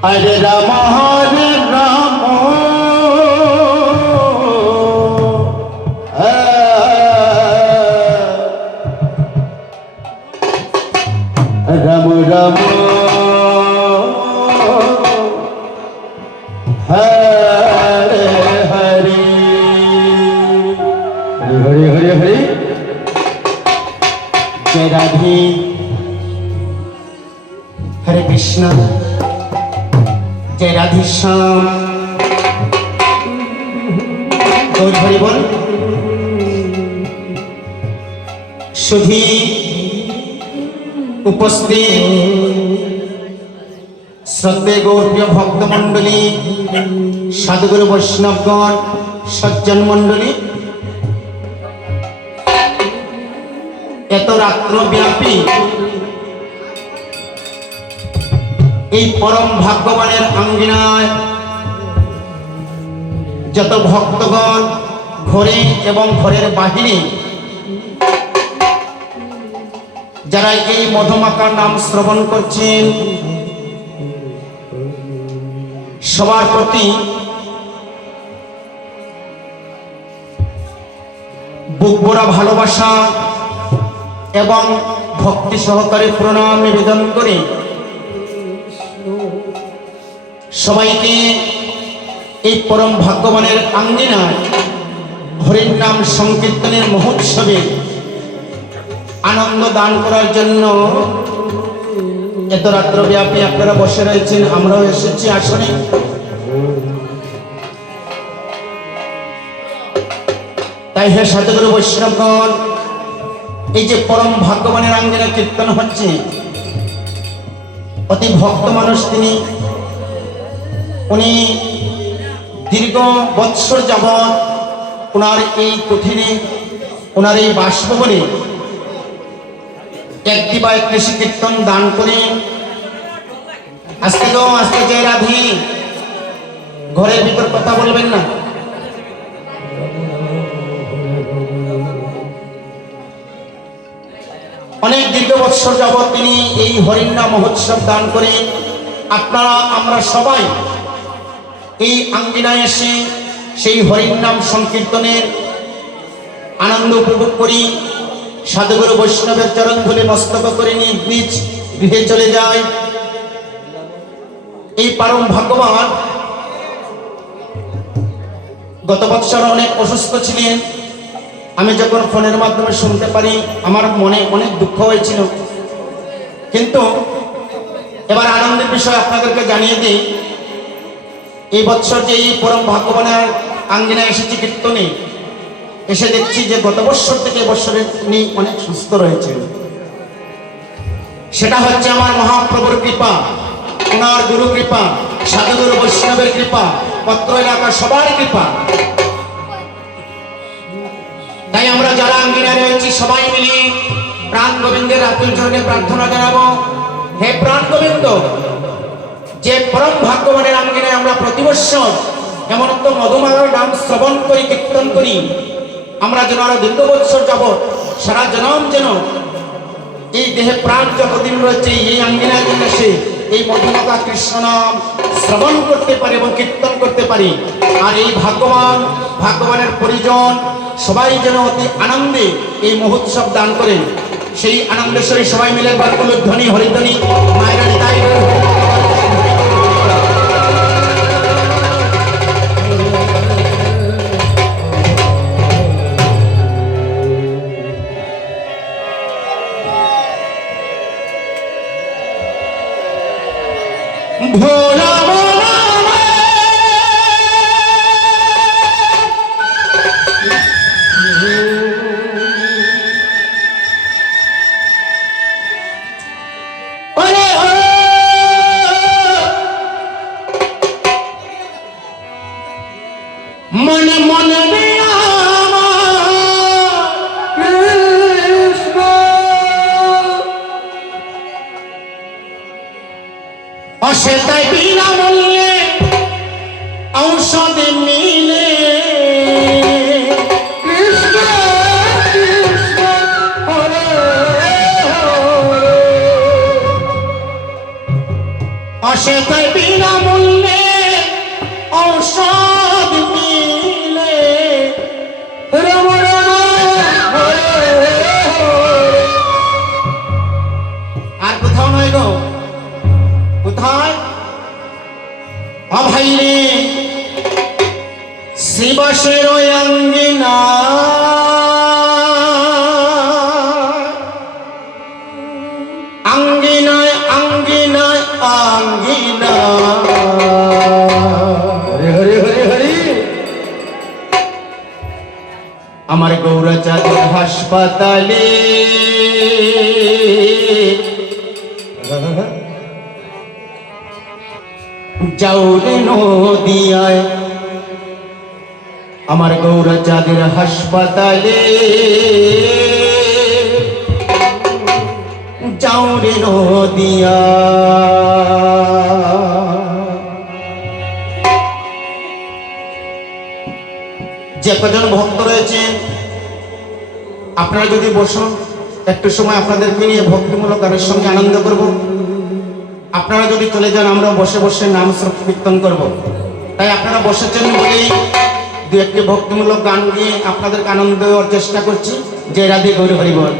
हरे राम राम राम हरे हरे हरे हरे हरे जय राधे हरे कृष्ण जय राधे श्याम गौर हरि बोल सुधी उपस्थित श्रद्धेय गौरप्रिय भक्तमंडली साधुगुरु वैष्णवगण सज्जन मंडली एत रात्रव्यापी এই परम भाग्यवाনের आंगिनाয় যত ভক্তগণ ঘরে এবং ঘরের বাহিরে যারা এই মধুমাখার নাম শ্রবণ করছেন সবার প্রতি বুকভরা ভালোবাসা এবং ভক্তি সহকারে প্রণাম নিবেদন করে সবাইকে এই পরম ভাগ্যবানের আঙ্গিনায় হরির নাম সংকীর্তনের মহোৎসবে আনন্দ দান করার জন্য এত রাত্রব্যাপী আপনারা বসে রয়েছেন, আমরাও এসেছি আসলে। তাই হে সাধুগুরু বৈষ্ণবগণ, এই যে পরম ভাগ্যবানের আঙ্গিনায় কীর্তন হচ্ছে, অতি ভক্ত মানুষ তিনি, উনি দীর্ঘ বৎসর যাবৎ ওনার এই কঠিনে ওনার এই বাসভবনে একটি বা একটি কীর্তন দান করেন। আজকে তো আজকে জয় রাধে, ঘরের ভিতর কথা বলবেন না। অনেক দীর্ঘ বৎসর যাবৎ তিনি এই হরির নাম মহোৎসব দান করেন। আপনারা আমরা সবাই এই আঙ্গিনায় এসে সেই হরির নাম সংকীর্তনের আনন্দ উপভোগ করি। সাধুগুরু বৈষ্ণবের চরণ ধুলি মস্তক করে নিয়ে নিজ গৃহে চলে যায়। এই পরম ভাগ্যবান গত বৎসর অনেক অসুস্থ ছিলেন। আমি যখন ফোনের মাধ্যমে শুনতে পারি আমার মনে অনেক দুঃখ হয়েছিল, কিন্তু এবার আনন্দের বিষয় আপনাদেরকে জানিয়ে দিই, এই বৎসর যে এই পরম ভাগ্যবানের আঙ্গিনায় এসেছি কীর্তনে, এসে দেখছি যে গত বৎসর থেকে বৎসরে উনি অনেক সুস্থ রয়েছেন। সেটা হচ্ছে আমার মহাপ্রভুর কৃপা, ওনার গুরু কৃপা, সাধুগুরু বৈষ্ণবের কৃপা, পত্র এলাকা সবার কৃপা। তাই আমরা যারা আঙ্গিনায় রয়েছি সবাই মিলে প্রাণ গোবিন্দের আতুল চরণে প্রার্থনা জানাবো, হে প্রাণ গোবিন্দ, যে পরম ভাগ্যবানের আঙ্গিনায় আমরা প্রতি বৎসর এমন তো মধুমাখার নাম শ্রবণ করি, কীর্তন করি, আমরা যেন আরো দীর্ঘ বৎসর যাবৎ সারা জনম যেন এই দেহে প্রাণ যতদিন রয়েছে এই আঙ্গিনায় যেন এসে এই মধুমাখা কৃষ্ণ নাম শ্রবণ করতে পারি এবং কীর্তন করতে পারি। আর এই ভাগ্যবানের পরিজন সবাই যেন অতি আনন্দে এই মহোৎসব দান করেন। সেই আনন্দের সহিত সবাই মিলে বারকুলের ধ্বনি হরিধ্বনি মায়ের তাই ভোলা মনে মনে অসেতাই বিনামূল্যে ঔষধ মিলে কৃষ্ণ কৃষ্ণ হরে হরে অসেতায় বিনামূল্যে ঔষধ মিলে আর কোথাও নয় গো, কোথায় অভাইরে শিবাসের অঙ্গিনা আঙ্গিনায় আঙ্গিনায় আঙ্গিনা হরে হরে হরে হরে আমার গৌরাচাঁদের হাসপাতালে যাওরে নদিয়ায় আমার গৌরাচাঁদের হাসপাতালে যাওরে নদিয়া যে কজন ভক্ত রয়েছেন আপনারা যদি বসুন একটু সময় আপনাদেরকে নিয়ে ভক্তিমূলক গানের সঙ্গে আনন্দ করব। আপনারা যদি চলে যান আমরা বসে বসে নাম কীর্তন করব। তাই আপনারা বসেছেন বলেই দু একটি ভক্তিমূলক গান নিয়ে আপনাদেরকে আনন্দ দেওয়ার চেষ্টা করছি। যে রাধে গৌর হরি বল।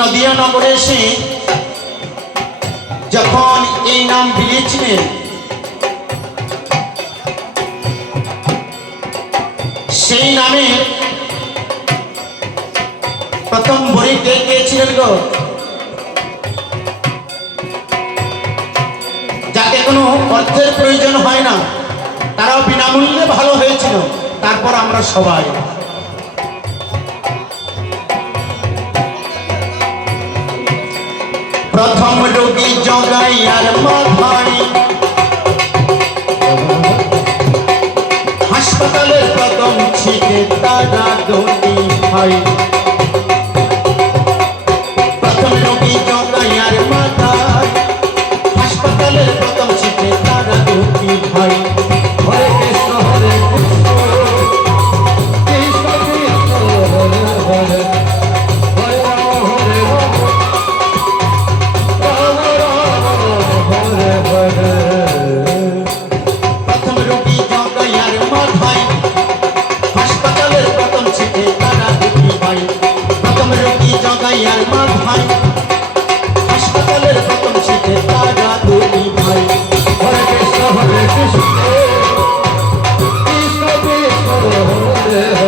নদিয়া নগরে এসে যখন এই নাম দিয়েছিলেন সেই নামে প্রথম বড়ি কে গিয়েছিলেন গো, যাকে কোনো অর্থের প্রয়োজন হয় না, তারাও বিনামূল্যে ভালো হয়েছিল। তারপর আমরা সবাই প্রথম রোগী জগাইয়ার মাথায় হাসপাতালের প্রথম ছিটে তারা দুটি হয়। প্রথম রোগী জগাইয়ার মাথায় হাসপাতালের প্রথম ছিটে তারা দুটি হয়। হরে কৃষ্ণ হরে কৃষ্ণ কৃষ্ণ কৃষ্ণ হরে হরে মাথায় হাসপাতালের প্রথম শীতে তারা দুই ভাই হরে কৃষ্ণ কৃষ্ণ কৃষ্ণ কৃষ্ণ হরে হরে